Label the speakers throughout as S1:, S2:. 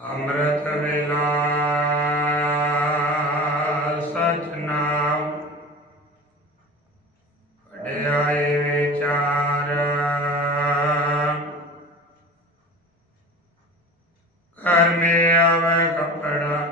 S1: ਅੰਮ੍ਰਿਤ ਵੇਲਾ ਸਚ ਨਾਮ ਵਡਿਆਈ ਵਿਚਾਰ ਕਰਮੇ ਆਵੇ ਕਪੜਾ।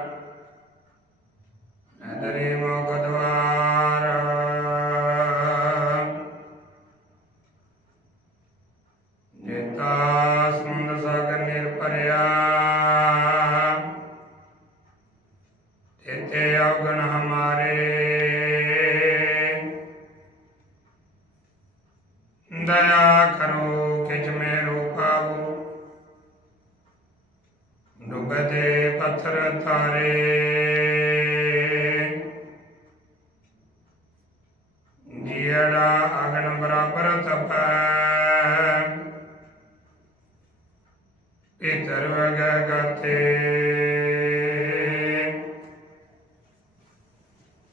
S1: ਤੇਤੇ ਔਗਣ ਹਮਾਰੇ। ਦਇਆ ਕਰੋ ਕਿਛ ਮੇ ਰੂਪਾਵੋ ਡੁੱਬਦੇ ਪੱਥਰ ਤਾਰੇ। ਜੀੜਾ ਅਗਨ ਬਰਾਬਰ ਤਪੈ। ਇਤਰ ਵਗ ਗਤੇ।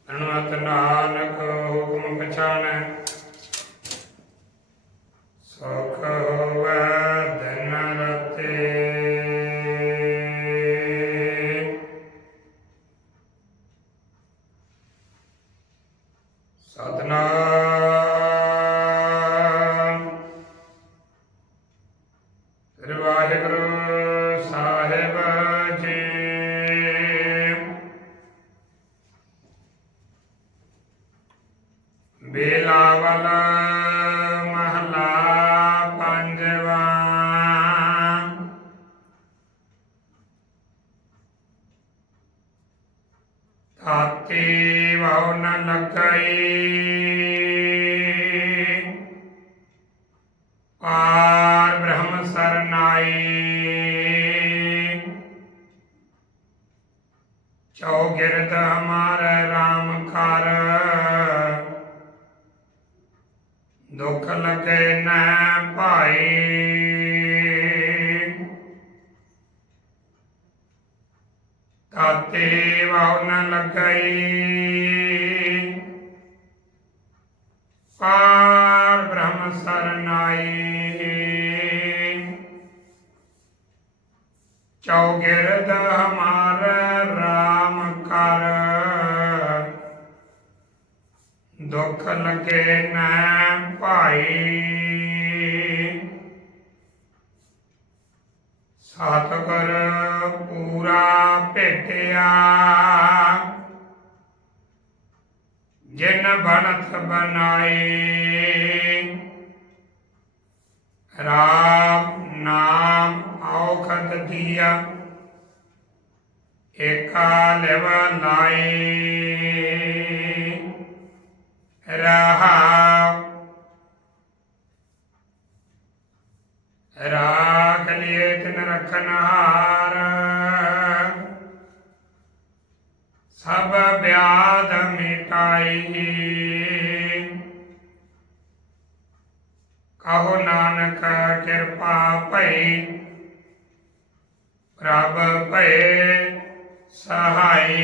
S1: ਅਨੁਮਤ ਨਾਨਕ ਹੁਕਮ ਪਛਾਨੈ। ਸੁਖ ਹੋਵੈ ਦਿਨ ਰਤੇ। ਸਤਨਾਮ ਤਾਤੀ ਵਾਉ ਨ ਲਗਈ ਪਾਰ ਬ੍ਰਹਮ ਸਰਨਾਈ ਚੌਗਿਰਦ ਹਮਾਰੇ RAM ਕਰ ਦੁਖ ਲਗੇ ਨ ਭਾਈ ਤਾਤੇ ਵਾਉ ਨ ਲਗਈ। ਪਾਰ ਬ੍ਰਹਮ ਸਰਨਾਈ। ਚੌਗਿਰਦ ਹਮਾਰ RAM ਕਰ। ਦੁੱਖ ਲਗੇ ਨ ਭਾਈ। ਸਤਿਗੁਰ ਪੂਰਾ ਭੇਟਿਆ। ਬਣਤ ਬਣਾਈ ਰਾਮ ਨਾਮ ਔਖਦ ਦੀਆ ਏਕਾ ਲਿਵ ਲਾਈ ਰਹਾ ਰਾਖ ਲਿਏ ਤਿਨ ਰਖਨ ਹਾਰ ਸਭ ਬਿਆਦ ਮਿਟਾਈ ਕਹੋ ਨਾਨਕ ਕਿਰਪਾ ਭਈ, ਪ੍ਰਭ ਭਏ ਸਹਾਈ।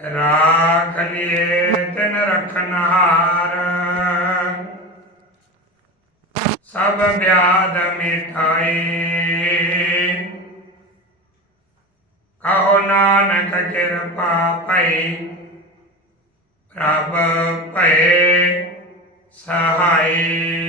S1: ਰਾਖ ਲਿਏ ਤਿਨ ਰਖਨ ਹਾਰ। ਸਭ ਬਿਆਦ ਮਿਠਾਈ। ਕਹੋ ਨਾਨਕ ਕਿਰਪਾ ਭਈ ਪ੍ਰਭ ਭਏ ਸਹਾਈ।